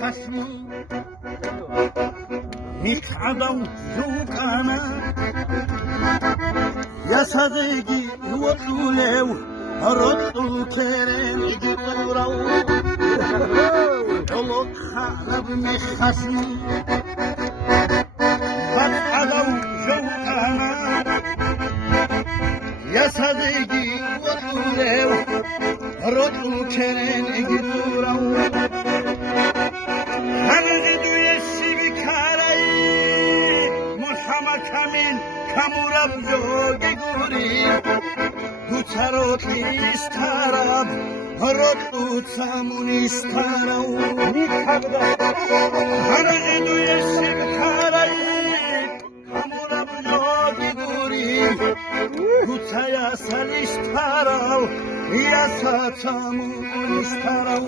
خشم میکردم زوکانه یاسادگی و طولو ردو کرنگی دورو ولو خالب میخشم بدعدو زوکانه یاسادگی و طولو ردو کرنگی دورو کامورم جوگی گوری دو ترات لیستارم رد بود سامونیستارم هنگی دوی شیب کارایی کامورم جوگی گوری دو تایا سالیستارم یا ساتامونیستارم